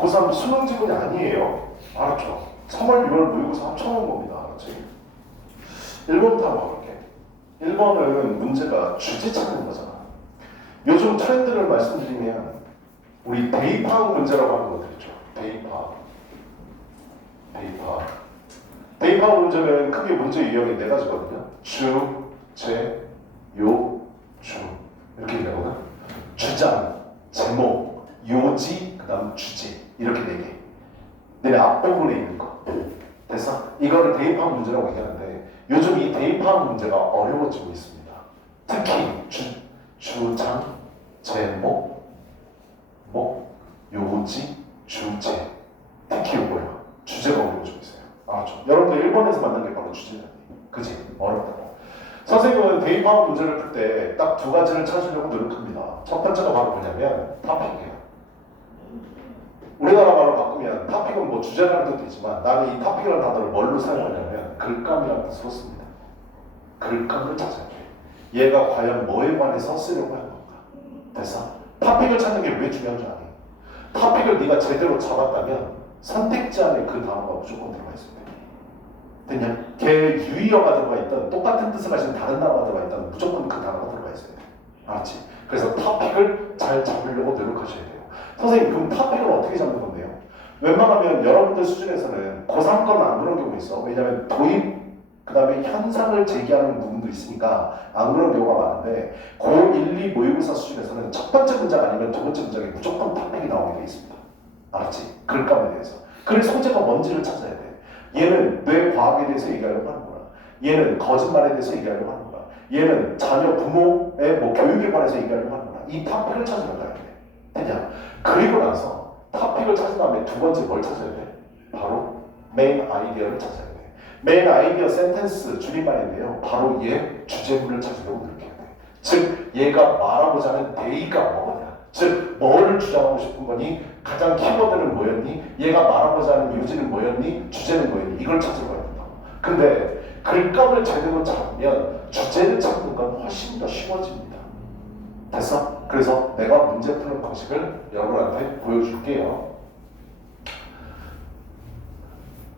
고3 수능 지문이 아니에요. 알았죠? 3월, 6월 모의고사 합쳐놓은 겁니다. 알았지? 1번부터 한번 가볼게. 1번은 문제가 주제 찾는 거잖아. 요즘 트렌드를 말씀드리면 우리 대입학 문제라고 하는 것들 있죠. 대입학 문제는 크게 문제 유형이 4가지거든요. 주, 제, 요, 중 이렇게 되거든. 주장, 제목, 요지, 그 다음 주제 이렇게 4개. 내내 앞부분에 있는 거. 됐어? 이거를 대입학 문제라고 얘기하는데 요즘 이 대입학 문제가 어려워지고 있습니다. 특히 주장, 제목, 요지, 주제. 특히 요거예요. 주제가 어려워지고 있어요. 알았죠? 여러분들 1번에서 만난 게 바로 주제잖아요. 그치? 어렵다고. 선생님은 대입학 문제를 풀 때 딱 2가지를 찾으려고 노력합니다. 첫 번째가 바로 뭐냐면 토픽이에요. 우리나라 말로 바꾸면 토픽은 뭐 주제라는 뜻도 있지만 나는 이 토픽이라는 단어를 뭘로 사용하냐면 글감이라는 뜻으로 씁니다. 글감을 찾아야 돼. 얘가 과연 뭐에 관해서 쓰려고 하는 건가? 됐어? 토픽을 찾는 게 왜 중요한 줄 아니? 토픽을 네가 제대로 잡았다면 선택지 안에 그 단어가 무조건 들어가 있어야 돼. 됐냐? 걔 유의어가 들어가 있던 똑같은 뜻을 가진 다른 단어가 들어가 있던 무조건 그 단어가 들어가 있어야 돼. 알았지? 그래서 토픽을 잘 잡으려고 노력하셔야 돼요. 선생님 그럼 토픽을 어떻게 잡는 건데요? 웬만하면 여러분들 수준에서는 고3 거는 안 그런 경우 있어. 왜냐하면 도입 그 다음에 현상을 제기하는 부분도 있으니까 안 그런 경우가 많은데 고1, 2 모의고사 수준에서는 첫 번째 문장 아니면 두 번째 문장에 무조건 토픽이 나오게 돼 있습니다. 알았지? 글감에 대해서. 그 소재가 뭔지를 찾아야 돼. 얘는 뇌 과학에 대해서 얘기하려고 하는 거야. 얘는 거짓말에 대해서 얘기하려고 하는 거야. 얘는 자녀 부모의 뭐 교육에 관해서 얘기하려고 하는 거야. 이 토픽을 찾으러 가야 돼. 되냐? 그리고 나서 토픽을 찾은 다음에 2번째 뭘 찾아야 돼? 바로 메인 아이디어를 찾아야 돼. 메인 아이디어 센텐스 줄임말인데요. 바로 얘 주제문을 찾으려고 노력해야 돼. 즉 얘가 말하고자 하는 대의가 뭐냐? 즉 뭐를 주장하고 싶은 거니? 가장 키워드는 뭐였니? 얘가 말하고자 하는 요지는 뭐였니? 주제는 뭐였니? 이걸 찾으러 가야 된다. 근데 글감을 제대로 잡으면 주제를 찾는 건 훨씬 더 쉬워집니다. 됐어? 그래서 내가 문제 푸는 방식을 여러분한테 보여줄게요.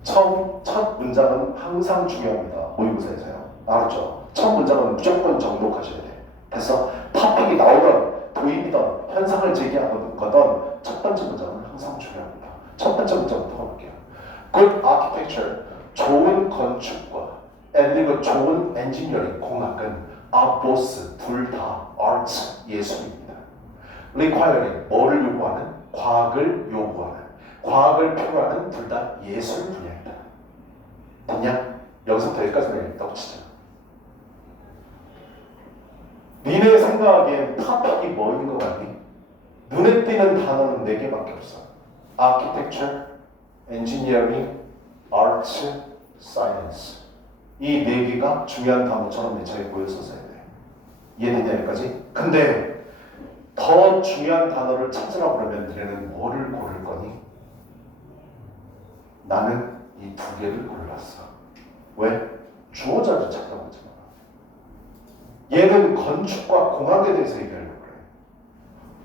첫 문장은 항상 중요합니다. 모의고사에서요. 알았죠? 첫 문장은 무조건 정독하셔야 돼. 됐어? 토픽이 나오던 도입이던 현상을 제기하던 거던 첫 번째 문장은 항상 중요합니다. 첫 번째 문장부터 가볼게요. Good architecture, 좋은 건축과 and 그리고 좋은 엔지니어링, 공학은 are both, 둘 다 arts, 예술입니다. Requiring, 뭐를 요구하는? 과학을 요구하는, 과학을 필요하는 둘 다 예술 분야이다. 됐냐? 여기서부터 여기까지만 읽다고 치자. 니네 생각하기엔 토픽이 뭐인 것 같니? 눈에 띄는 단어는 4개밖에 없어. Architecture, Engineering, Arts, Science. 이 4개가 중요한 단어처럼 내 차에 보여서서야 돼. 이해되냐 여기까지? 근데 더 중요한 단어를 찾으라고 그러면 너네는 뭐를 고를 거니? 나는 이 2개를 골랐어. 왜? 주어자를 찾으라고 했잖아. 얘는 건축과 공학에 대해서 얘기하려고 그래.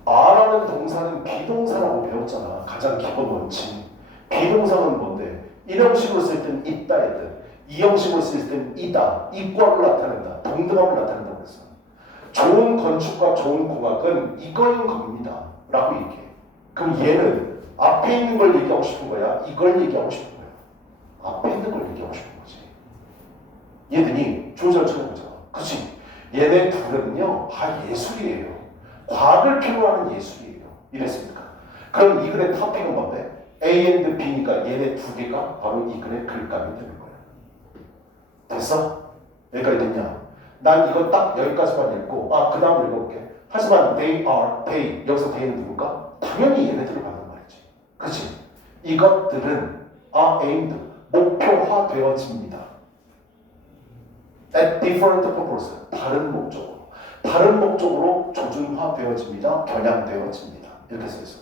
R라는 동사는 비동사라고 배웠잖아. 가장 기본 원칙. 비동사는 뭔데? 1형식으로 쓸 때는 있다이든 2형식으로 쓸 때는 이다, 이과를 나타낸다, 동등함을 나타낸다고 했어. 좋은 건축과 좋은 공학은 이거인 겁니다 라고 얘기해. 그럼 얘는 앞에 있는 걸 얘기하고 싶은 거야? 이걸 얘기하고 싶은 거야? 앞에 있는 걸 얘기하고 싶은 거지. 얘들이 조절 쳐내보잖아. 그치? 얘네 둘은요 다 예술이에요. 과학을 필요로 하는 예술이에요. 이랬습니까? 그럼 이 글의 토픽은 뭔데? A and B니까 얘네 2개가 바로 이 글의 글감이 되는 거야. 됐어? 여기까지 됐냐? 난 이거 딱 여기까지만 읽고 그 다음을 읽어볼게. 하지만 they, 여기서 they는 누굴까? 당연히 얘네들을 받는 말이지. 그치? 이것들은 are aimed, 목표화되어집니다. at different purpose, 다른 목적으로 조준화되어집니다. 겨냥되어집니다. 이렇게 써있어.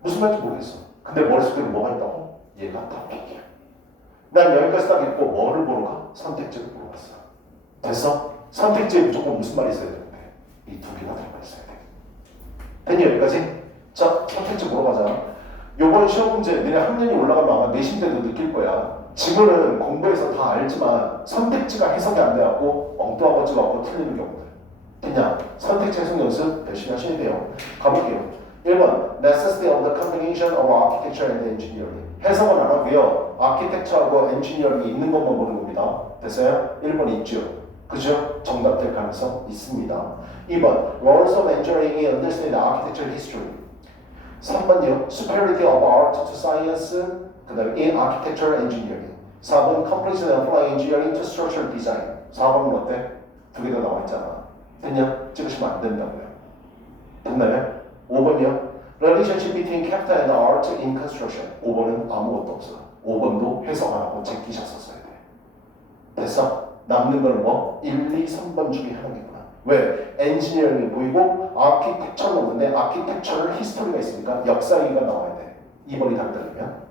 무슨 말인지 모르겠어. 근데 머릿속에 뭐가 있다고? 얘가 토픽이야. 난 여기까지 딱 읽고 뭐를 보러 가? 선택지를 보러 갔어. 됐어? 선택지에 무조건 무슨 말이 있어야 되는데? 이 2개가 들어가 있어야 돼. 됐니 여기까지? 자, 선택지 보러 가자. 요번 시험 문제 너네 학년이 올라가면 아마 내신대도 느낄 거야. 지문은 공부해서 다 알지만 선택지가 해석이 안 돼갖고 엉뚱한 거 찍어갖고 틀리는 경우들. 됐냐? 선택지 해석 연습 열심히 하셔야 돼요. 가볼게요. 1번 Necessity of the combination of architecture and engineering. 해석은 안 하고요. 아키텍처하고 엔지니어링이 있는 것만 보는 겁니다. 됐어요? 1번 있죠. 그죠? 정답 될 가능성 있습니다. 2번 Roles of engineering in understanding architectural history. 3번이요. Superiority of art to science. 그 다음에 in architectural engineering. 4번 Complete and apply engineering to structural design. 4번은 어때? 두 개 다 나와 있잖아. 됐냐? 찍으시면 안 된다고요. 됐나요? 5번이요. Relationship between capital and art in construction. 5번은 아무것도 없어. 5번도 해석 안 하고 제끼셔 썼어야 돼. 됐어? 남는 거는 뭐? 1, 2, 3번 중에 하나겠구나. 왜? 엔지니어링이 보이고 아키텍처는 없는데 아키텍처럴 히스토리가 있으니까 역사 얘기가 나와야 돼. 2번이 답변이면.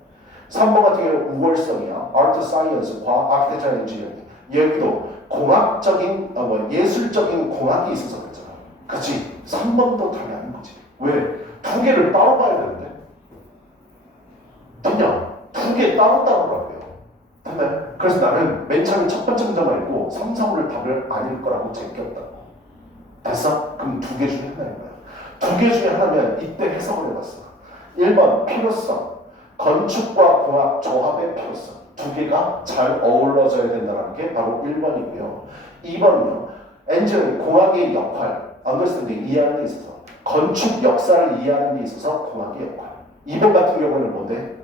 3번 같은 경우는 우월성이야. 아트 사이언스과 아키텍처럴 엔지니어링. 여기도 공학적인 예술적인 공학이 있어서 그랬잖아. 그치? 3번도 답이 아닌 거지. 왜? 두 개를 따로 봐야 되는데. 그냥 두 개 따로따로 봐요. 됐나요? 그래서 나는 맨 처음에 첫 번째 문제만 읽고 3, 4, 5를 답을 아닐 거라고 제꼈다고. 됐어? 그럼 두 개 중에 하나인 거야. 두 개 중에 하나면 이때 해석을 해봤어. 1번 필요성. 건축과 공학 조합의 필요성. 두 개가 잘 어우러져야 된다는 게 바로 1번이고요. 2번은요. 엔지니어링 공학의 역할, 언더스탠딩 이해하는 데 있어서 건축 역사를 이해하는 데 있어서 공학의 역할. 2번 같은 경우는 뭔데?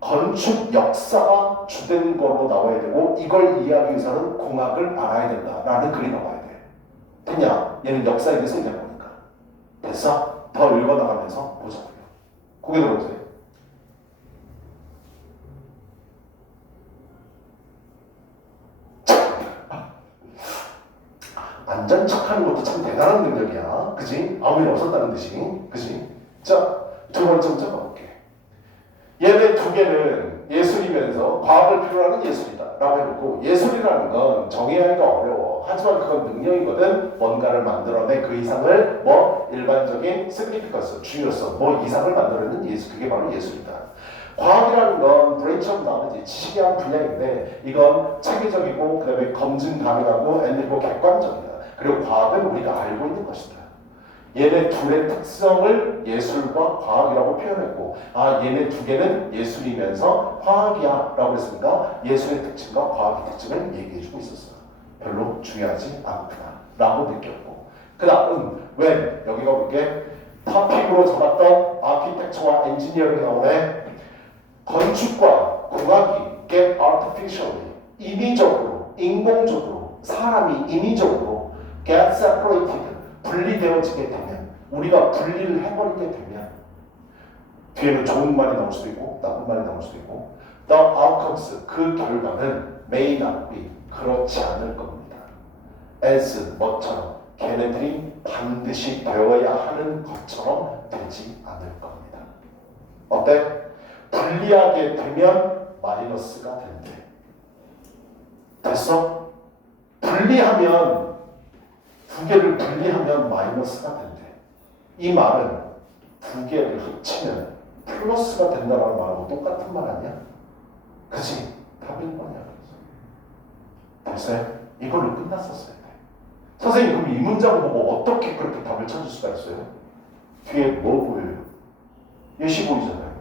건축 역사가 주된 거로 나와야 되고 이걸 이해하기 위해서는 공학을 알아야 된다라는 글이 나와야 돼. 됐냐? 얘는 역사에 대해서 얘기하는 거니까. 됐어? 더 읽어나가면서 보자고요. 고개 들어보세요. 안전 척하는 것도 참 대단한 능력이야. 그지? 아무 일 없었다는 듯이. 그지? 자, 두 번째 문제 가볼게. 얘네 두 개는 예술이면서 과학을 필요로 하는 예술이다 라고 해놓고 예술이라는 건 정의하기가 어려워. 하지만 그건 능력이거든. 뭔가를 만들어내 그 이상을 뭐 일반적인 significance, 중요성 뭐 이상을 만들어내는 예술. 그게 바로 예술이다. 과학이라는 건 브레인처럼 나오는 지식의 한 분야인데 이건 체계적이고 그 다음에 검증 가능하고 그리고 객관적이다. 그리고 과학은 우리가 알고 있는 것이다. 얘네 둘의 특성을 예술과 과학이라고 표현했고 얘네 두 개는 예술이면서 과학이야 라고 했으니까 예술의 특징과 과학의 특징을 얘기해주고 있었어요. 별로 중요하지 않구나 라고 느꼈고 그 다음 when 여기가 볼게 토픽으로 잡았던 아키텍처와 엔지니어링이 나오네. 건축과 공학이 get artificially 인위적으로 인공적으로 사람이 인위적으로 get separated 분리되어지게 되면 우리가 분리를 해버리게 되면 뒤에는 좋은 말이 나올 수도 있고 나쁜 말이 나올 수도 있고 the outcomes 그 결과는 may not be 그렇지 않을 겁니다. as 뭐처럼 걔네들이 반드시 되어야 하는 것처럼 되지 않을 겁니다. 어때? 분리하게 되면 마이너스가 된대. 됐어? 분리하면 두 개를 분리하면 마이너스가 된대. 이 말은 두 개를 합치면 플러스가 된다는 말하고 똑같은 말 아니야? 그치? 답이 1번이야. 됐어요? 이걸로 끝났었어야 돼. 선생님 그럼 이 문장 보고 어떻게 그렇게 답을 찾을 수가 있어요? 뒤에 뭐 보여요? 예시 보이잖아요.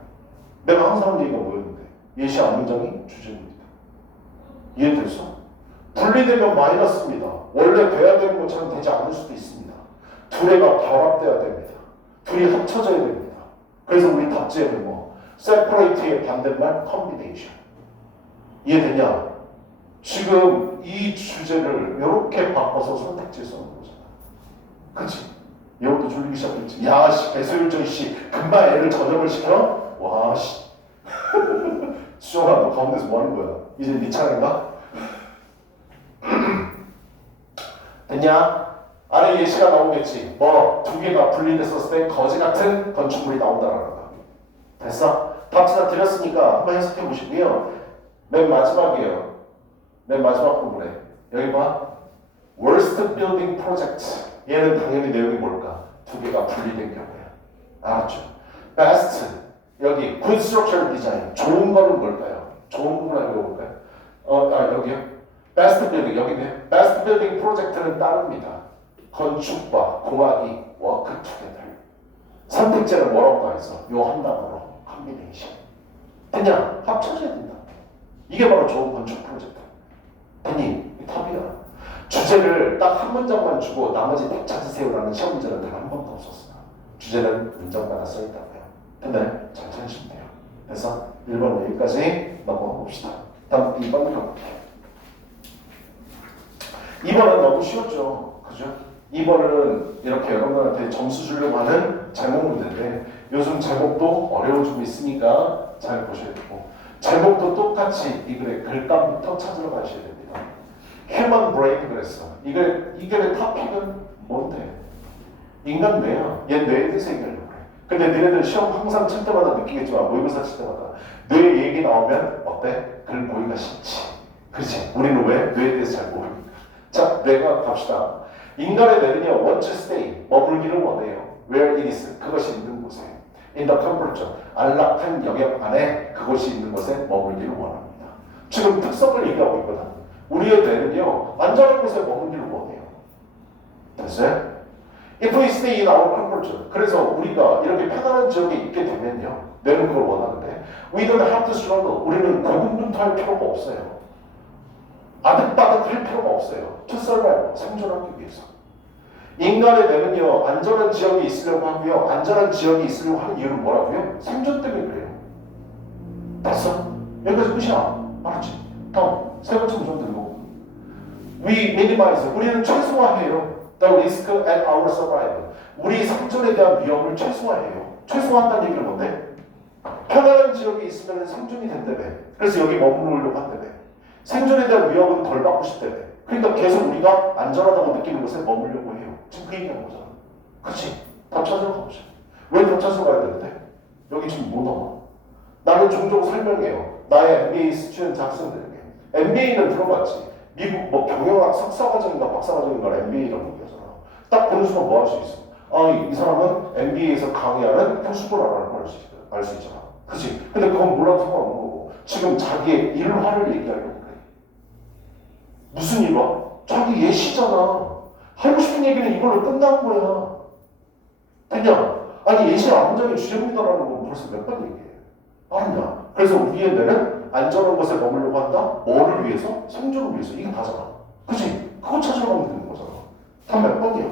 내가 항상 하는 얘기가 뭐였는데 예시 앞문장이 주제입니다. 이해됐어? 분리되면 마이너스입니다. 원래 돼야 되는 것처럼 되지 않을 수도 있습니다. 두 개가 결합돼야 됩니다. 둘이 합쳐져야 됩니다. 그래서 우리 답지에는 뭐 separate의 반대말 combination. 이해되냐? 지금 이 주제를 이렇게 바꿔서 선택지에 써놓은 거잖아. 그치? 이것도 졸리기 시작했지. 야, 씨, 배소율적이 씨, 금방 애를 전염을 시켜? 와, 씨. 수정아, 너 가운데서 뭐 하는 거야? 이제 네 차례인가? 됐냐? 아래 예시가 나오겠지. 뭐, 두 개가 분리됐었을 때 거지 같은 건축물이 나온다라는 거. 됐어? 답지나 드렸으니까 한번 해석해 보시고요. 맨 마지막이에요. 맨 마지막 부분에. 여기 봐. Worst Building Project. 얘는 당연히 내용이 뭘까? 두 개가 분리된 경우야. 알았죠? Best. 여기 good structural design. 좋은 거는 뭘까요? 좋은 거는 뭘까요? 여기요. best building 여기네. best building 프로젝트는 따릅니다. 건축과 공학이 work together. 선택제는 뭐라고 나와 있어? 요 한 단어로 combination. 그냥 합쳐져야 된다. 이게 바로 좋은 건축 프로젝트. 아니, 답이야. 주제를 딱 한 문장만 주고 나머지 다 찾으세요라는 시험 문제는 단 한 번도 없었어요. 주제는 문장마다 써있다고요. 근데 잘 찾으시면 돼요. 그래서 1번 여기까지 넘어가 봅시다. 다음 2번 가볼게요. 2번은 너무 쉬웠죠. 그죠? 2번은 이렇게 여러분한테 점수 주려고 하는 제목 문제인데 요즘 제목도 어려운 좀 있으니까 잘 보셔야 되고 제목도 똑같이 이 글의 글감부터 찾으러 가셔야 됩니다. 휴먼 브레인 그랬어. 이게 토픽은 뭔데? 인간 뇌야. 얘 뇌에 대해서 얘기하려고 그래. 근데 너네들 시험 항상 칠 때마다 느끼겠지만 모의고사 칠 때마다 뇌 얘기 나오면 어때? 글 보기가 싫지. 그렇지? 우리는 왜? 뇌에 대해서 잘 모르니까. 자, 뇌가 갑시다. 인간의 뇌는요, want to stay, 머물기를 원해요. Where it is, 그것이 있는 곳에. In the comfort zone, 안락한 영역 안에 그것이 있는 곳에 머물기를 원합니다. 지금 특성을 얘기하고 있거든. 우리의 뇌는요, 안전한 곳에 머물기를 원해요. 됐어요? If we stay in our comfort zone, 그래서 우리가 이렇게 편안한 지역에 있게 되면요, 뇌는 그걸 원하는데, we don't have to struggle, 우리는 고군분투할 필요가 없어요. 아득바득 할 필요가 없어요. To survive, 생존하기 위해서. 인간의 뇌는요, 안전한 지역에 있으려고 하고요, 안전한 지역에 있으려고 하는 이유는 뭐라고요? 생존 때문에 그래요. 됐어? 여기까지 끝이야. 알았지? 다음, 세 번째 문장 들고. We minimize, 우리는 최소화해요. The risk and our survival. 우리 생존에 대한 위험을 최소화해요. 최소화한다는 얘기는 뭔데? 편안한 지역에 있으면 생존이 된다며. 그래서 여기 머무르려고 한다며. 생존에 대한 위협은 덜 받고 싶다며. 그러니까 계속 우리가 안전하다고 느끼는 곳에 머물려고 해요. 지금 그 얘기하는 거잖아. 그렇지? 답 찾으러 가보자. 왜 답 찾으러 가야 되는데? 여기 지금 뭐 나와? 나는 종종 설명해요. 나의 MBA 스튜던트 학생들에게. MBA는 들어봤지. 미국 뭐 경영학 석사과정인가 박사과정인가 MBA라는 얘기하잖아. 딱 보는 순간 뭐 할 수 있어? 이 사람은 MBA에서 강의하는 교수구나라는 걸 알 수 있잖아. 그치? 근데 그건 몰라도 상관없는 거고. 지금 자기의 일화를 얘기하려고 그래. 무슨 일화? 자기 예시잖아. 하고 싶은 얘기는 이걸로 끝난 거야. 그냥 아니 예시 암문장의 주제문이다라는 건 벌써 몇 번 얘기해. 알았냐? 그래서 우리의 뇌는 안전한 곳에 머물려고 한다? 뭐를 위해서? 생존을 위해서. 이게 다잖아. 그치? 그거 찾으러 가면 되는 거잖아. 다음 몇 번이야?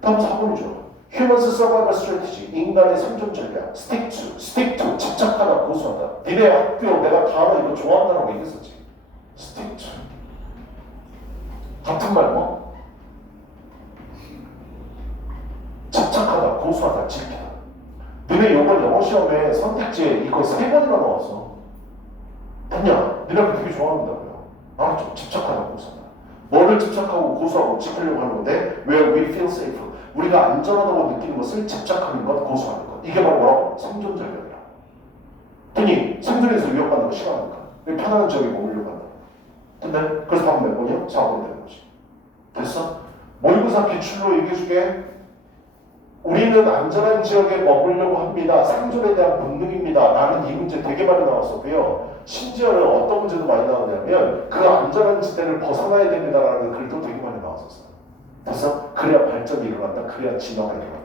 다음 4번이죠. Humans survival strategy. 인간의 생존 전략. Stick to. 집착하다, 고수하다. 니네 학교 내가 단어 이거 좋아한다라고 얘기했었지. Stick to. 같은 말 뭐? 집착하다, 고수하다, 지키다. 너네 요번 영어 시험에 선택지에 이거 3번이나 나왔어. 됐냐? 너네가 되게 좋아한다고요. 알았죠? 집착하다, 고수하다. 뭐를 집착하고 고수하고 지키려고 하는 건데 where we feel safe. 우리가 안전하다고 느끼는 것을 집착하는 것, 고수하는 것. 이게 바로 뭐라고? 생존 전략이라. 괜히 생존에서 위협받는 거 싫어하니까. 편안한 지역에 머물려고 한다. 근데 그래서 답은 몇 번이요? 4번이 되는 거지. 됐어? 모의고사 기출로 얘기해주게. 우리는 안전한 지역에 머물려고 합니다. 생존에 대한 본능입니다. 라는 이 문제 되게 많이 나왔었고요. 심지어는 어떤 문제도 많이 나오냐면 그 안전한 지대를 벗어나야 됩니다라는 글도 되게 많이 나왔었어요. 됐어? 그래야 발전이 일어난다. 그래야 진화가 일어난다.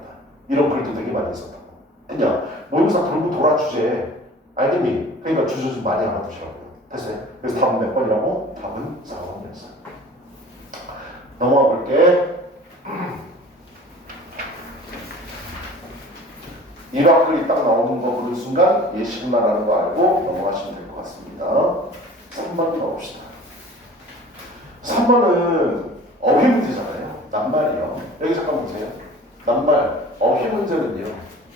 이런 글도 되게 많이 있었다고. 그냥 모의고사 돌고 돌아 주제. 알겠니? 그러니까 주제 좀 많이 알아두시라고요. 됐어요? 그래서 답은 몇 번이라고? 답은 4번이었어요. 넘어가 볼게. 이런 글이 딱 나오는 거 보는 순간 예시구나 라는 거 알고 넘어가시면 될 것 같습니다. 3번 넣읍시다. 3번은 어휘 문제잖아요. 낱말이요. 여기 잠깐 보세요. 낱말, 어휘 문제는요.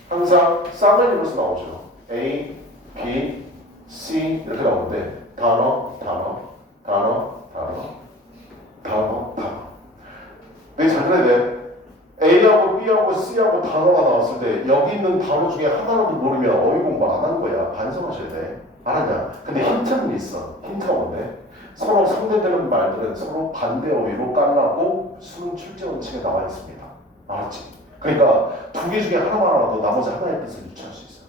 항상 쌍을 이루어서 나오죠. A, B, C 이렇게 나오는데 단어, 단어, 단어, 단어, 단어, 단어. 되게 잘 들어야 돼. A하고 B하고 C하고 단어가 나왔을 때 여기 있는 단어 중에 하나라도 모르면 어휘 공부 안 한 거야. 반성하셔야 돼. 알았냐? 근데 힌트는 있어. 힌트가 뭔데? 서로 상대되는 말들은 서로 반대 어휘로 깔라고 수능 출제 원칙에 나와 있습니다. 알았지? 그러니까 두 개 중에 하나만 알아도 나머지 하나의 뜻을 유추할 수 있어.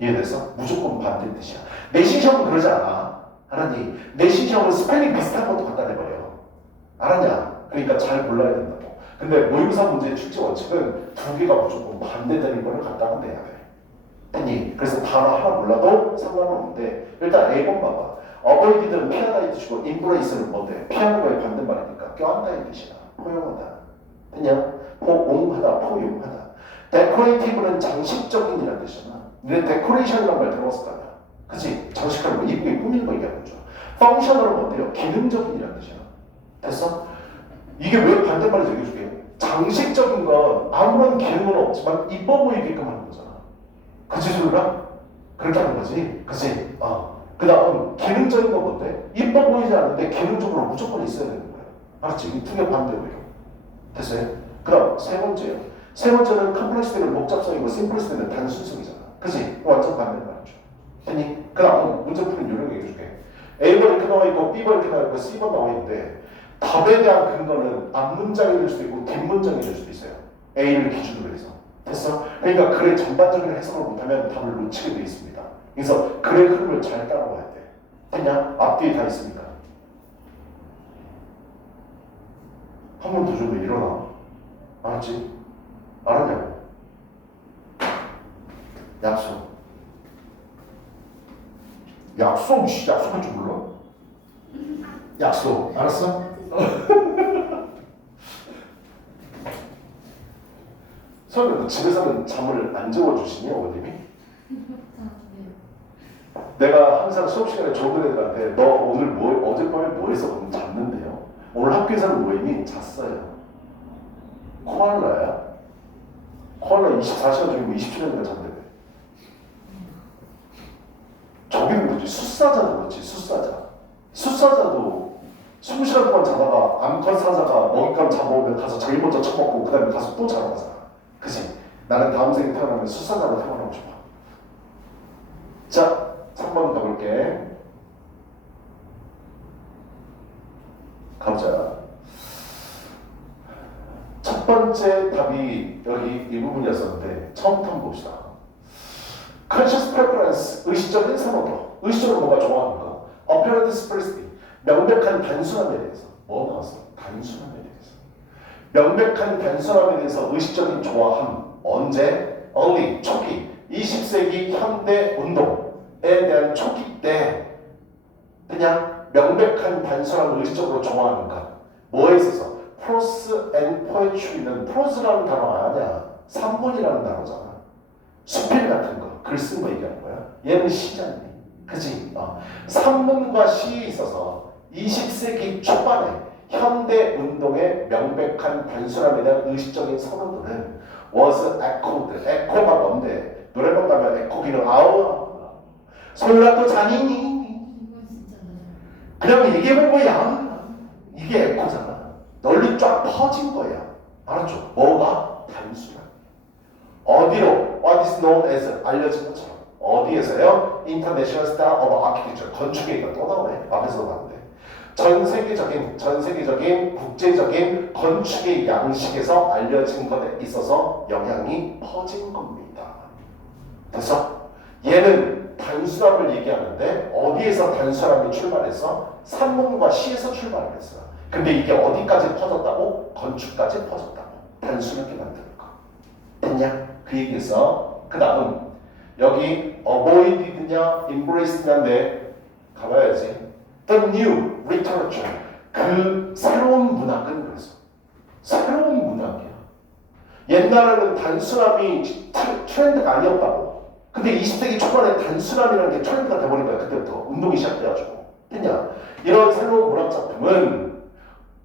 이해됐어? 무조건 반대 뜻이야. 내신 시험은 그러지 않아. 알았니? 내신 시험은 스펠링 비슷한 것도 갖다 내버려. 알았냐? 그러니까 잘 골라야 된다고. 근데 모의고사 문제의 출제 원칙은 두 개가 무조건 반대되는 거를 갖다가 내야 돼. 됐니? 그래서 단어 하나 몰라도 상관없는데 일단 A번 봐봐. 어버이디들은 피하다의 뜻이고 인브레이스는 뭔데? 피하는 거의 반대말이니까 껴안다의 뜻이야. 포용하다. 됐냐? 포옹하다, 포용하다. 데코레이티브는 장식적인이라는 뜻이잖아. 근데 데코레이션이라는 말 들어봤을 거 아니야. 그치? 장식하는 거, 이쁘게 꾸미는 거 얘기하는 거죠. 펑셔널은 뭔데요? 기능적인이라는 뜻이야. 됐어? 이게 왜 반대말인지 얘기해줄게. 장식적인 건 아무런 기능은 없지만 이뻐 보이게끔 하는 거잖아. 그치, 소리가? 그렇게 하는 거지. 그치? 그 다음, 기능적인 건 뭔데? 이뻐 보이지 않는데 기능적으로 무조건 있어야 되는 거야. 알았지? 이 두 개 반대로요. 됐어요? 그 다음, 세 번째요. 세 번째는 컴플렉스티는 복잡성이고 심플스티는 단순성이잖아. 그치? 완전 반대 말이죠. 됐니? 그 다음, 문제 푸는 요령 얘기해줄게. A번 이렇게 나와 있고, B번 이렇게 나와 있고, C번 나와 있는데, 답에 대한 근거는 앞문장이 될 수도 있고 뒷문장이 될 수도 있어요. A를 기준으로 해서. 됐어? 그러니까 글의 전반적인 해석을 못하면 답을 놓치게 돼 있습니다. 그래서 글의 흐름을 잘 따라와야 돼. 됐냐? 앞뒤에 다 있으니까. 한 번 더 주면 일어나. 알았지? 알았냐고? 약속. 약속할 줄 몰라? 약속. 알았어? 설마 너 집에서는 잠을 안 재워주시니 어머님이? 내가 항상 수업 시간에 적은 애들한테 너 오늘 어젯밤에 뭐 해서 그럼 잤는데요? 오늘 학교에서는 뭐 했니? 잤어요. 코알라야? 코알라 24시간 중에 27년인가 잔대. 저기는 뭐지? 숫사자도 그렇지. 숫사자도 20시간 동안 자다가 암컷 사자가 먹잇감 잡아오면 가서 제일 먼저 쳐먹고 그 다음에 가서 또 자러 가잖아. 그치? 나는 다음 생에 태어나면 숫사자로 태어나고 싶어. 자, 3번 가볼게. 가보자. 첫 번째 답이 여기 이 부분이었었는데 처음부터 한번 봅시다. Conscious preference, 의식적인 선호도. 의식적으로 뭔가 좋아하는 거. Apparent simplicity, 명백한 단순함에 대해서. 뭐 나왔어? 단순함에 대해서. 명백한 단순함에 대해서 의식적인 좋아함. 언제? Early, 초기. 20세기 현대 운동에 대한 초기 때 그냥 명백한 단순함을 의식적으로 좋아하는 것. 뭐에 있어서? Prose and Poetry는 prose라는 단어가 아니야. 산문이라는 단어잖아. 수필 같은 거, 글 쓴 거 얘기하는 거야. 얘는 시잖니. 그치? 산문과 시에 있어서 20세기 초반에 현대 운동의 명백한 단순함에 대한 의식적인 선호도는 was echoed. 에코가 뭔데? 노래방 가면 에코 기능 아우 소율아 또 자니니? 그냥 얘기해본 거야. 이게 에코잖아. 널리 쫙 퍼진 거야. 알았죠? 뭐가? 단순함. 어디로? What is known as 알려진 것처럼. 어디에서요? International Style of Architecture. 건축 얘기가 또 나오네. 앞에서 봤는데. 전 세계적인 국제적인 건축의 양식에서 알려진 것에 있어서 영향이 퍼진 겁니다. 됐어? 얘는 단순함을 얘기하는데 어디에서 단순함이 출발해서 산문과 시에서 출발을 했어. 근데 이게 어디까지 퍼졌다고? 건축까지 퍼졌다고. 단순하게 만드는 거. 됐냐? 그 얘기에서 그 다음 여기 avoided냐 embraced냐인데 가봐야지. The new literature. 그 새로운 문학은 그래서 새로운 문학이야. 옛날에는 단순함이 트렌드가 아니었다고. 근데 20세기 초반에 단순함이라는 게 트렌드가 돼버린 거야. 그때부터 운동이 시작돼가지고. 됐냐? 이런 새로운 문학 작품은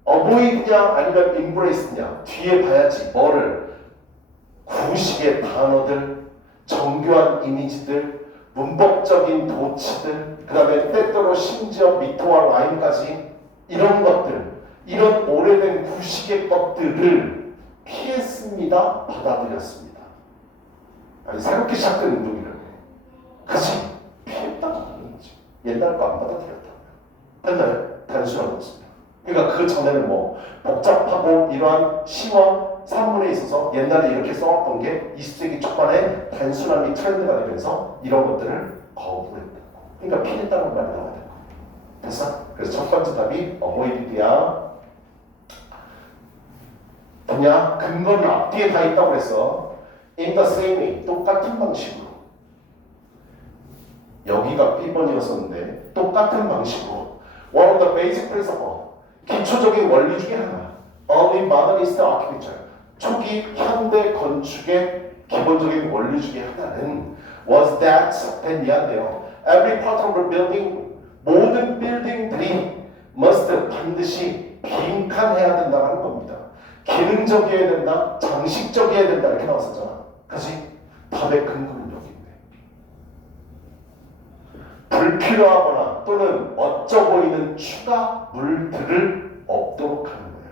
avoid냐 아니면 embrace냐 뒤에 봐야지. 뭐를? 구식의 단어들, 정교한 이미지들, 문법적인 도치들, 그 다음에 때때로 심지어 미터와 라임까지 이런 것들, 이런 오래된 구식의 것들을 피했습니다. 받아들였습니다. 아니 새롭게 시작된 운동이라네. 그치? 피했다고 하는 거지. 옛날 거 안 받아들였다. 옛날에 단순한 거였습니다. 그러니까 그 전에는 뭐 복잡하고 이러한 시와 산문에 있어서 옛날에 이렇게 써왔던 게 20세기 초반에 단순함이 트렌드가 되면서 이런 것들을 거부했다. 그러니까 피했다는 말이 나와야 될 거야. 됐어? 그래서 첫 번째 답이 avoided야. 뭐냐? 근거는 앞뒤에 다 있다고 그랬어. In the same way. 똑같은 방식으로. 여기가 B번이었었는데 똑같은 방식으로 One of the basic principle 기초적인 원리 중에 하나 Early modernist architecture 초기 현대 건축의 기본적인 원리 중에 하나는 was that 됐냐인데요. Every part of the building 모든 빌딩들이 must 반드시 빈칸해야 된다고 하는 겁니다. 기능적이어야 된다, 장식적이어야 된다 이렇게 나왔었잖아. 그치? 답의 근거는 여기 있네. 불필요하거나 또는 멋져 보이는 추가 물들을 없도록 하는 거예요.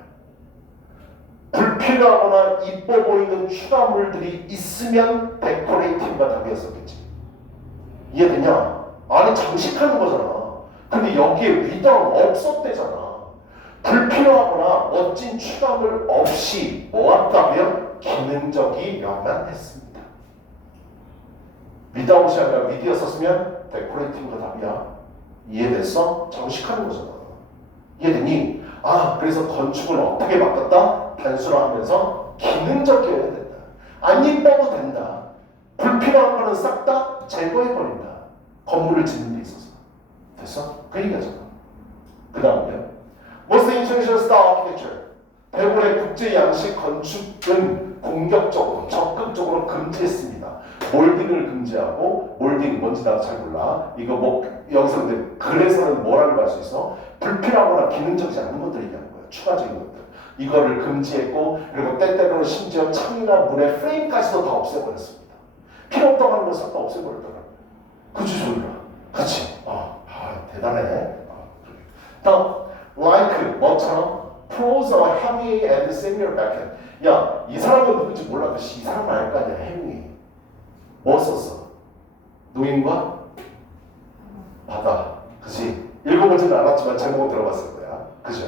불필요하거나 이뻐 보이는 추가 물들이 있으면 데코레이티브가 답이었었겠지. 이해되냐? 아니 장식하는 거잖아. 근데 여기에 위더운 없었대잖아. 불필요하거나 멋진 추가물 없이 모았다면 기능적이어야만 했습니다. 위다웃이 아니라 위드였었으면 데코레이티브가 답이야. 이해됐어? 장식하는 거잖아. 이해되니? 아, 그래서 건축을 어떻게 바꿨다? 단순화하면서 기능적이어야 된다. 안 이뻐도 된다. 불필요한 거는 싹 다 제거해버린다. 건물을 짓는 데 있어서. 됐어? 그 얘기하잖아. 그 다음에요. Most international style architecture. 대부분의 국제 양식 건축은 공격적으로, 적극적으로 금지했습니다. 몰딩을 금지하고, 몰딩 뭔지 나도 잘 몰라. 이거 뭐 여기서 근데 그래서는 뭐라고 할 수 있어? 불필요하거나 기능적이지 않은 것들을 얘기하는 거예요. 추가적인 것들. 이거를 금지했고, 그리고 때때로는 심지어 창이나 문의 프레임까지도 다 없애버렸습니다. 필요 없다고 하는 걸 싹 다 없애버렸더라고요. 그치, 졸라. 그치? 대단해. 다음, like, 뭐처럼 prose or Hemingway and Samuel Beckett. 야, 이 사람은 누군지 몰라. 이 사람 알 거 아니야, Hemingway. 뭐 썼어? 노인과 바다. 그치? 읽어보지는 않았지만 제목은 들어봤을 거야. 그죠?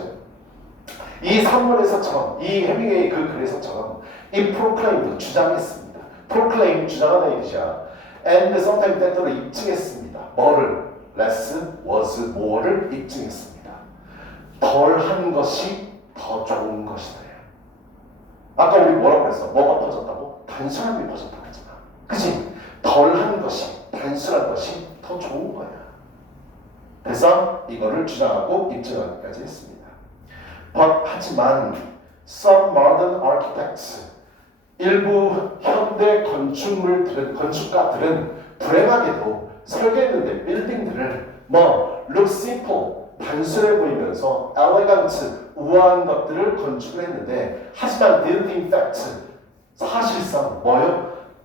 이 산문에서처럼, 이 해밍웨이 그 글에서처럼 이 proclaimed 주장했습니다. proclaim 주장하는 얘기야. and sometimes 때때로 입증했습니다. 뭐를? less, was, more를 입증했습니다. 덜한 것이 더 좋은 것이다. 아까 우리 뭐라고 그랬어? 뭐가 퍼졌다고? 단순함이 퍼졌다고 했잖아. 그치? 덜한 것이, 단순한 것이 더 좋은 거야. 그래서 이거를 주장하고 입증하기까지 했습니다. 하지만 some modern architects, 일부 현대 건축가들은 불행하게도 설계했는데 빌딩들을 look simple, 단순해 보이면서 elegant, 우아한 것들을 건축을 했는데 하지만 building fact, 사실상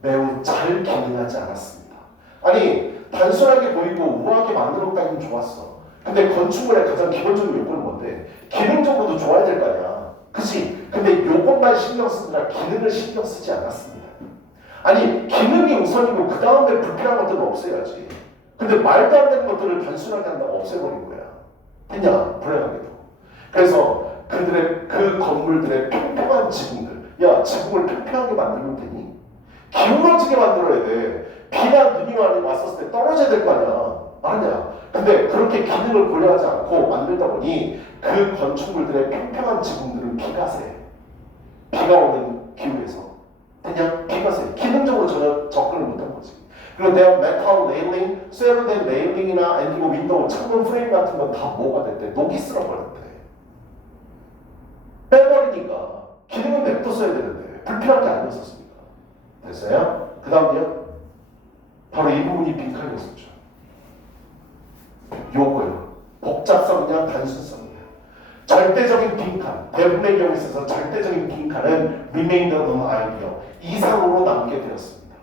매우 잘 기능하지 않았습니다. 아니 단순하게 보이고 우아하게 만들었다기는 좋았어. 근데 건축물의 가장 기본적인 요건은 뭔데? 기능적으로도 좋아야 될 거 아니야. 그치? 근데 요것만 신경 쓰느라 기능을 신경 쓰지 않았습니다. 아니 기능이 우선이고 그 다음에 불필요한 것들은 없애야지. 근데 말도 안 되는 것들을 단순하게 한다고 없애버린 거야. 그냥 불행하게도. 그래서 그 건물들의 평평한 지붕들, 야 지붕을 평평하게 만들면 되니? 기울어지게 만들어야 돼. 비나 눈이 왔었을 때 떨어져야 될 거 아니야. 아니야. 근데 그렇게 기능을 고려하지 않고 만들다 보니 그 건축물들의 평평한 지붕들은 비가 새. 비가 오는 기후에서 그냥 비가 새. 기능적으로 전혀 접근을 못한 거지. 그리고 내가 메탈 레일링, 쇠로 된 레일링이나 엔디고 윈도우, 창문 프레임 같은 건 다 뭐가 됐대? 녹이 쓸어버렸대. 빼버리니까 기능은 냅뒀어야 되는데 불필요한 게 아니었었습니까? 됐어요? 그 다음이요? 바로 이 부분이 빈칸이었었죠. 요거요. 복잡성이냐 단순성이냐. 절대적인 빈칸, 대부분의 경우에 있어서 절대적인 빈칸은 remainder of idea, 이상으로 남게 되었습니다.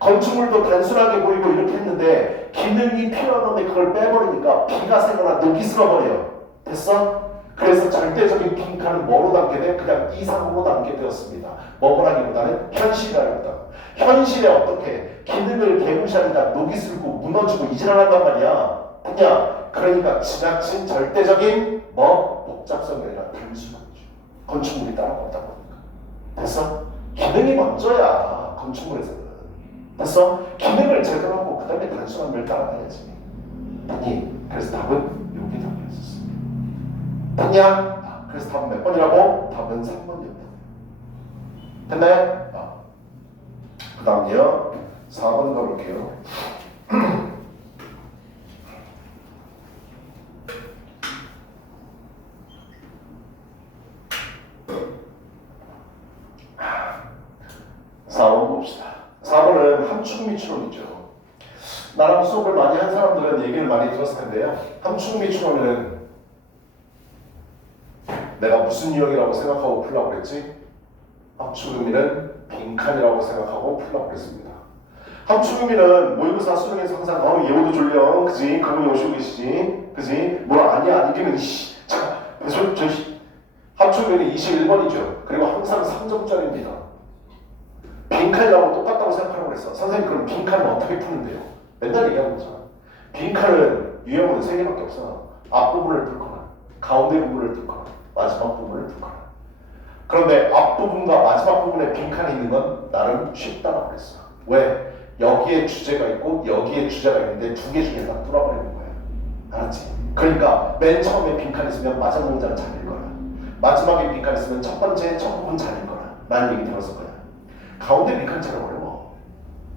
건축물도 단순하게 보이고 이렇게 했는데 기능이 필요한데 그걸 빼버리니까 비가 새거나 녹이 쓸어버려요. 됐어? 그래서 절대적인 빈칸은 뭐로 남게 돼? 그냥 이상으로 남게 되었습니다. 뭐라기보다는 현실이라기보다. 현실에 어떻게 기능을 개무시하니까 녹이 슬고 무너지고 이질한단 말이야. 그러니까 지나친 절대적인 복잡성이 아니라 단순한 건축물이 따라가다 보니까. 됐어? 기능이 먼저야, 건축물에서는. 됐어? 기능을 제대로 하고 그 다음에 단순한 걸 따라가야지. 아니, 그래서 답은 여기 답이었었어. 됐냐? 그래서 답은 몇 번이라고? 답은 3번이었다. 됐나요? 그 다음요 4번 가볼게요. 봅시다. 4번은 함축미추론이죠. 나랑 수업을 많이 한 사람들은 얘기를 많이 들었을 텐데요. 함축미추론은 내가 무슨 유형이라고 생각하고 풀라고 그랬지? 함축의미는 빈칸이라고 생각하고 풀라고 그랬습니다. 함축의미는 모의고사 수능에서 항상 예호도 졸려, 그지? 그분이 오시고 계시지, 그지? 뭘 아니야, 이기는 함축의미는 21번이죠. 그리고 항상 3점짜리입니다. 빈칸이라고 똑같다고 생각하라고 그랬어. 선생님 그럼 빈칸은 어떻게 푸는데요? 맨날 얘기하는 거잖아. 빈칸은 유형은 3개밖에 없어. 앞부분을 뚫거나 가운데 부분을 뚫거나 마지막 부분을 뚫거나. 그런데 앞부분과 마지막 부분에 빈칸이 있는 건 나름 쉽다고 그랬어. 왜? 여기에 주제가 있고 여기에 주제가 있는데 2개 중에 다 뚫어버리는 거야. 알았지? 그러니까 맨 처음에 빈칸 있으면 마지막 문장은 잘 읽거나 마지막에 빈칸 있으면 첫 부분 잘 읽거나 라는 얘기 들었을 거야. 가운데 빈칸 찾기가 어려워.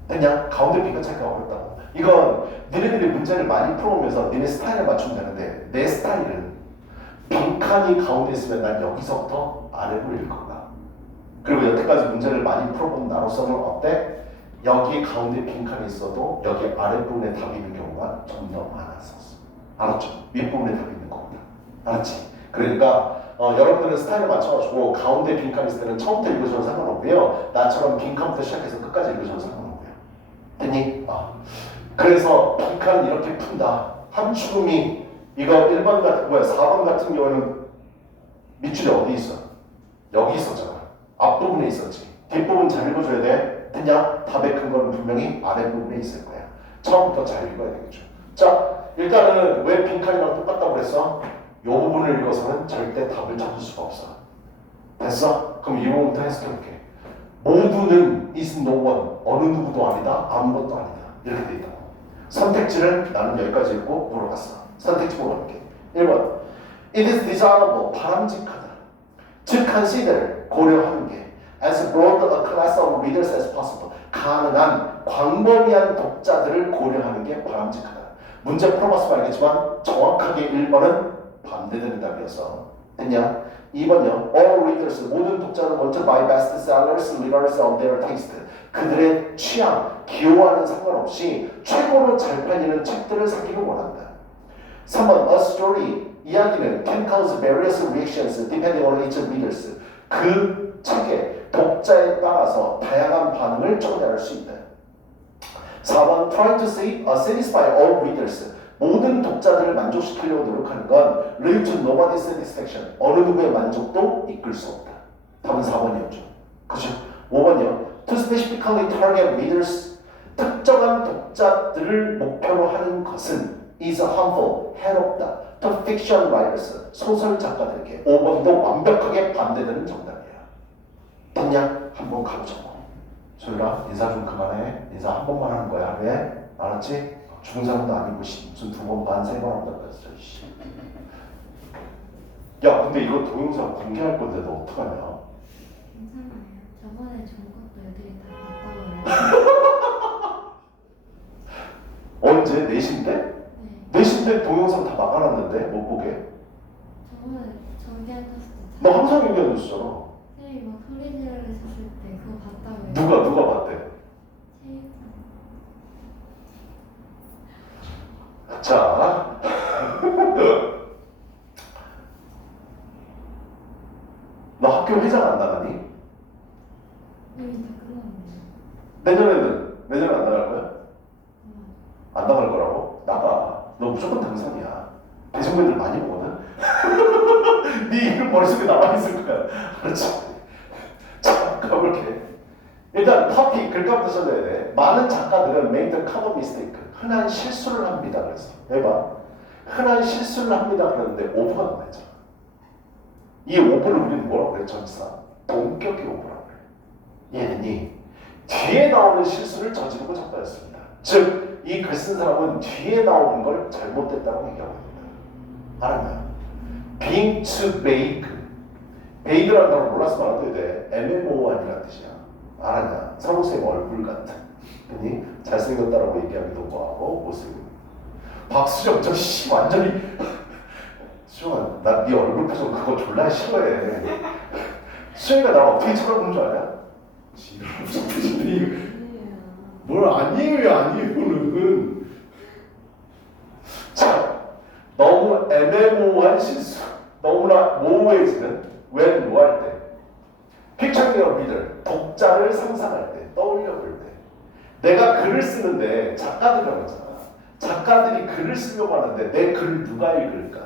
그냥 가운데 빈칸 찾기가 어렵다고. 이건 니네들이 문제를 많이 풀어오면서 니네 스타일에 맞추면 되는데 내 스타일은 빈칸이 가운데 있으면 난 여기서부터 아래로 읽거나 그리고 여태까지 문제를 많이 풀어본 나로서는 어때? 여기 가운데 빈칸이 있어도 여기 아랫부분에 답이 있는 경우가 좀 더 많았었어. 알았죠? 윗부분에 답이 있는 거보다. 알았지? 그러니까 여러분들은 스타일에 맞춰가지고 가운데 빈칸 있을 때는 처음부터 읽으셔도 상관없고요. 나처럼 빈칸부터 시작해서 끝까지 읽으셔도 상관없고요. 됐니? 그래서 빈칸은 이렇게 푼다. 함축음이 이거 1번 같은 4번 같은 경우에는 밑줄이 어디 있어? 여기 있었잖아. 앞부분에 있었지. 뒷부분 잘 읽어줘야 돼. 됐냐? 답의 근거는 분명히 아랫부분에 있을 거야. 처음부터 잘 읽어야 되겠죠. 자, 일단은 왜 빈칸이랑 똑같다고 그랬어? 이 부분을 읽어서는 절대 답을 찾을 수가 없어. 됐어? 그럼 이 부분부터 해석해볼게. 모두는 is no one. 어느 누구도 아니다. 아무것도 아니다. 이렇게 돼 있다고. 선택지를 나는 여기까지 읽고 물어봤어. 선택지 물어볼게. 1번. It is desirable. 바람직하다. To consider. 고려하는 게 as broad a class of readers as possible. 가능한 광범위한 독자들을 고려하는 게 바람직하다. 문제 풀어봤으면 알겠지만 정확하게 1번은 반대되는 답이었어. 됐냐? 2번요. All readers, 모든 독자는 want to buy bestsellers, regardless of their taste. 그들의 취향, 기호와는 상관없이 최고로 잘 팔리는 책들을 사기를 원한다. 3번. A story, 이야기는 can cause various reactions depending on its readers. 그 책의 독자에 따라서 다양한 반응을 초래할 수 있다. 4번. Trying to satisfy all readers. 모든 독자들을 만족시키려고 노력하는 건 lead to nobody's satisfaction. 어느 누구의 만족도 이끌 수 없다. 답은 4번이었죠. 그죠? 5번이요. To specifically target readers. 특정한 독자들을 목표로 하는 것은 is harmful. 해롭다. To fiction writers. 소설 작가들에게. 5번도 완벽하게 반대되는 정답이야. 됐냐? 한번 가보자고. 소율아, 인사 좀 그만해. 인사 한 번만 하는 거야, 하루에. 알았지? 중상도 아니고 무슨 2번 반, 3번 한다고 했어. 야, 근데 이거 동영상 공개할 건데 너 어떡하냐? 괜찮아요. 저번에 준 것도 애들이 다 봤다고 해요. 언제? 내신 때? 네. 내신 때 동영상 다 막아놨는데 못 보게? 저번에 전기한 탔을 때 너 항상 얘기하는 줬잖아. 선생님이 막 소리 지르셨을 때 그거 봤다고 해요. 누가 봤대? 자, 너 학교 회장 안 나가니? 이미 다 끝났네요. 내년에 안 나갈 거야? 안 나갈 거라고? 나가. 너 무조건 당선이야. 대중배들 많이 보거든? 네 이름 머릿속에 남아있을 거야. 그렇지? 자, 가볼게. 일단 토픽 글까부터 써줘야 돼. 많은 작가들은 made a common mistake. 흔한 실수를 합니다. 그랬어. 해봐. 흔한 실수를 합니다. 그랬는데 오브가 나와있잖아. 이 오브를 우리는 뭐라고 그래? 전치사. 동격의 오브라고 그래. 얘는이 뒤에 나오는 실수를 저지르고 자빠졌습니다. 즉, 이 글 쓴 사람은 뒤에 나오는 걸 잘못됐다고 얘기하고 있습니다. 알았나요? being too vague. vague라는 단어 몰라서 말아도 돼. 애매모호한이라는 뜻이야. 알았냐? 사무쌤 얼굴 같은. 그니 잘생겼다라고 얘기하기도 뭐하고 못생겼다. 박수정 저 씨 완전히 수정아 나 네 얼굴 표정 그거 졸라 싫어해. 수정이가 나 어떻게 쳐다보는 줄 아냐? 지금 무슨 뜻인데 뭘 아니에요는. 자, 너무 애매모호한 실수, 너무나 모호해지는 when 뭐 할 때, picturing a reader, 독자를 상상할 때, 떠올려 볼 때. 내가 글을 쓰는데 작가들이라고 했잖아. 작가들이 글을 쓰려고 하는데 내 글을 누가 읽을까?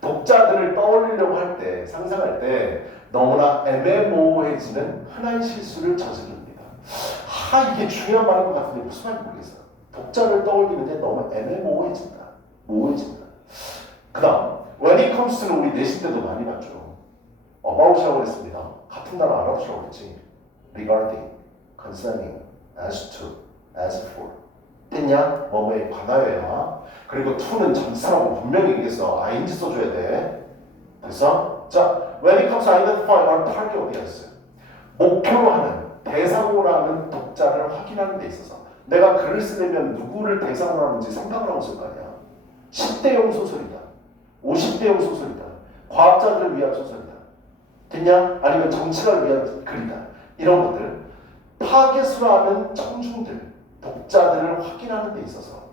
독자들을 떠올리려고 할 때, 상상할 때 너무나 애매모호해지는 흔한 실수를 저지릅니다. 이게 중요한 말인 것 같은데 무슨 말인지 모르겠어. 독자를 떠올리는데 너무 애매모호해진다. 모호해진다. 그 다음 when it comes to는 우리 내신 때도 많이 봤죠. about이라고 했습니다. 같은 단어 알아보시라고 했지. regarding, concerning, as to, as for. 됐냐? 뭐뭐에 관하여야. 그리고 to는 전치사라고 분명히 얘기했어. ing 써줘야 돼. 됐어? 자, when it comes to identify our target audience. 목표로 하는, 대상으로 하는 독자를 확인하는 데 있어서 내가 글을 쓰려면 누구를 대상으로 하는지 생각을 하고 쓸 거 아니야. 10대용 소설이다. 50대용 소설이다. 과학자들을 위한 소설이다. 됐냐? 아니면 정치가를 위한 글이다. 이런 것들. 타겟으로 하는 청중들, 독자들을 확인하는 데 있어서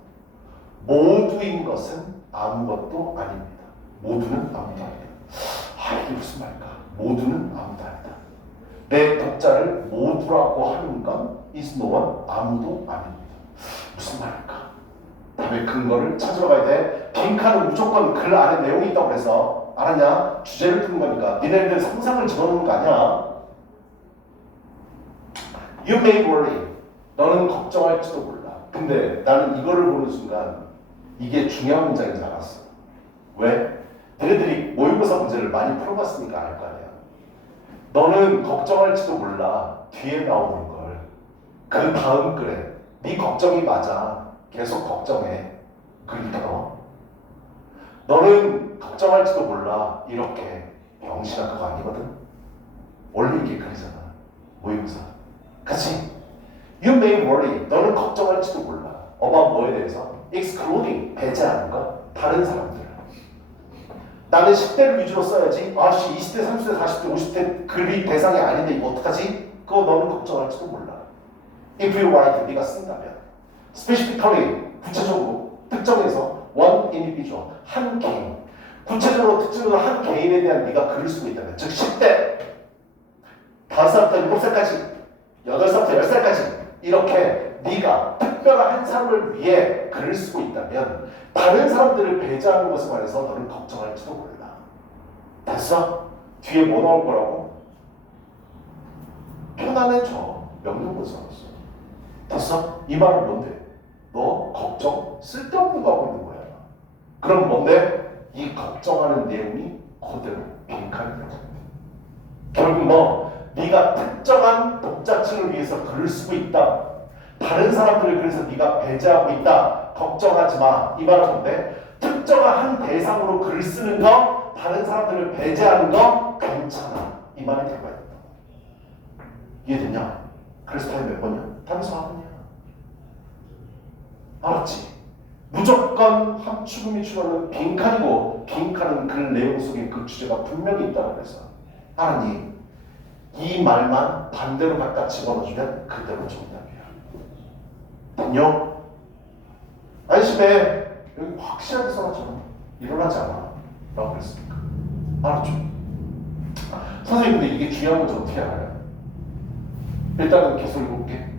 모두인 것은 아무것도 아닙니다. 모두는 아무도 아니다. 이게 무슨 말일까? 모두는 아무도 아니다. 내 독자를 모두라고 하는 건 is no one, 아무도 아닙니다. 무슨 말일까? 답의 근거를 찾으러 가야 돼. 빈칸은 무조건 글 안에 내용이 있다고 해서 알았냐? 주제를 푸는 거니까 니네들 상상을 집어넣는 거 아니야. You may worry. 너는 걱정할지도 몰라. 근데 나는 이거를 보는 순간 이게 중요한 문장인 줄 알았어. 왜? 너희들이 모의고사 문제를 많이 풀어봤으니까 알 거 아니야. 너는 걱정할지도 몰라. 뒤에 나오는 걸. 그 다음 글에 네 걱정이 맞아. 계속 걱정해. 그러니까 너는 걱정할지도 몰라. 이렇게 병신아 그거 아니거든. 원래 이게 글이잖아. 모의고사. 그치? You may worry. 너는 걱정할지도 몰라. about 뭐에 대해서? excluding. 배제하는 것. 다른 사람들. 나는 10대를 위주로 써야지. 20대, 30대, 40대, 50대 글이 대상이 아닌데 이거 어떡하지? 그거 너는 걱정할지도 몰라. If you write, 네가 쓴다면. Specifically, 구체적으로 특정해서 one individual, 한 개인. 구체적으로 특정으로 한 개인에 대한 네가 글을 쓰고 있다면. 즉 10대, 5살부터 7살까지, 8살부터 10살까지 이렇게 네가 특별한 한 사람을 위해 글을 쓰고 있다면 다른 사람들을 배제하는 것에 관해서 너는 걱정할지도 몰라. 됐어? 뒤에 뭐 나올 거라고? 편안해져. 명령문서로서. 됐어? 이 말은 뭔데? 너 걱정 쓸데없는 거 하고 있는 거야. 그럼 뭔데? 이 걱정하는 내용이 그대로 빈칸이 되는 거야. 결국 뭐 네가 특정한 독자층을 위해서 글을 쓰고 있다. 다른 사람들을 그래서 네가 배제하고 있다. 걱정하지 마. 이 말은 뭔데? 특정한 한 대상으로 글을 쓰는 거, 다른 사람들을 배제하는 거 괜찮아. 이 말이 들어가 있다. 이해됐냐? 그래서 답이 몇 번이야? 답이 4번이야. 알았지? 무조건 함축음이 추가는 빈칸이고 빈칸은 글 내용 속에 그 주제가 분명히 있다고 해서 알았니? 이 말만 반대로 갖다 집어넣어주면 그대로 정답이야. 됐냐? 안심해. 여기 확실하게 써놨잖아. 일어나지 않아. 라고 그랬으니까. 알았죠? 선생님 근데 이게 중요한 건지 어떻게 알아요? 일단은 계속 읽어볼게.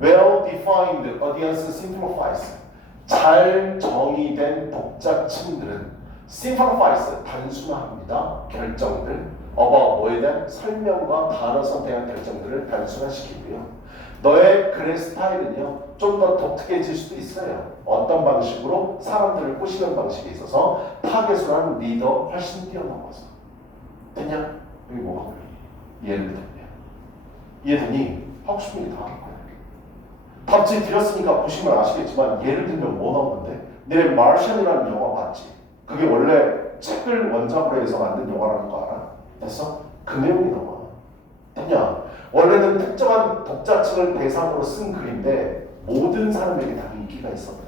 Well-defined audience simplifies. 잘 정의된 독자층들은 simplifies, 단순화합니다. 결정들. about 뭐에 대한 설명과 단어 선택한 결정들을 단순화시키고요. 너의 글의 스타일은요, 좀 더 독특해질 수도 있어요. 어떤 방식으로? 사람들을 꼬시는 방식에 있어서 타겟으로 하는 리더 훨씬 뛰어넘어서. 됐냐? 여기 뭐가 보여? 예를 들면. 이해되니? 하고 싶은 게 다 하는 거야. 답지 드렸으니까 보시면 아시겠지만 예를 들면 뭐 나오는데? 니네 마르션이라는 영화 봤지? 그게 원래 책을 원작으로 해서 만든 영화라는 거 알아? 됐어? 그 내용이 나와. 됐냐? 원래는 특정한 독자층을 대상으로 쓴 글인데 모든 사람에게 다 인기가 있었다.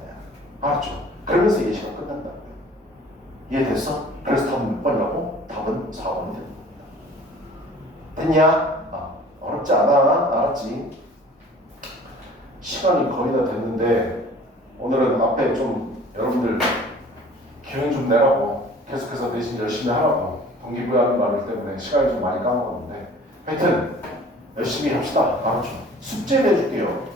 알았죠? 그러면서 예시가 끝난다는 거야. 이해됐어? 그래서 답은 몇 번이라고? 답은 4번이 되는 겁니다. 됐냐? 어렵지 않아. 알았지? 시간이 거의 다 됐는데 오늘은 앞에 좀 여러분들 기운 좀 내라고 계속해서 대신 열심히 하라고 동기부여하는 말 때문에 시간이 좀 많이 까먹었는데 하여튼 열심히 합시다. 알았죠? 숙제 내줄게요.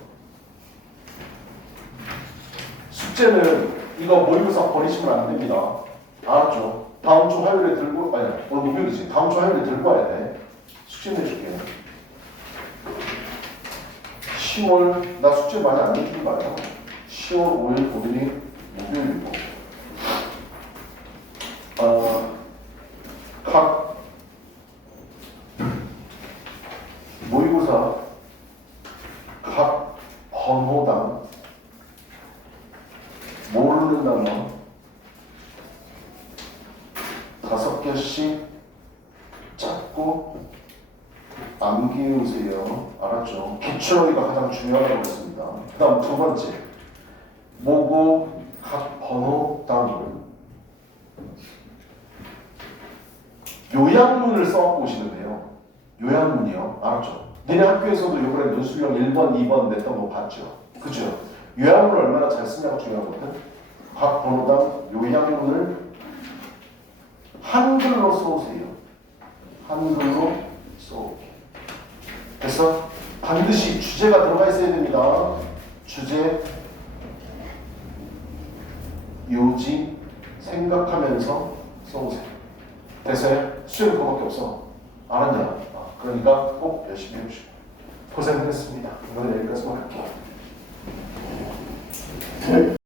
숙제는 이거 모의고사 버리시면 안 됩니다. 알았죠? 다음 주 화요일에 들고 아니 오늘 목요일이지. 다음 주 화요일에 들고 와야 돼. 숙제 내줄게요. 10월 나 숙제 많이 안 내주는 거 알아? 10월 5일 오늘이 목요일이고 각 모의고사 각 번호당 모르는 단어 5개씩 잡고 암기해오세요. 알았죠? 기출하기가 가장 중요하다고 했습니다. 그 다음 두 번째 모고 각 번호당은 요약문을 써갖고 오시는데요. 요약문이요. 알았죠? 너네 학교에서도 이번에 논술형 1번, 2번 냈던 거 봤죠? 그죠? 요약문을 얼마나 잘 쓰냐가 중요하거든. 각 번호당 요약문을 한글로 써오세요. 한글로 써오게. 됐어? 반드시 주제가 들어가 있어야 됩니다. 주제, 요지 생각하면서 써오세요. 됐어요? 수요는 그거밖에 없어. 알았냐? 그러니까 꼭 열심히 해주시고 고생하셨습니다. 오늘 여기까지만 할게요.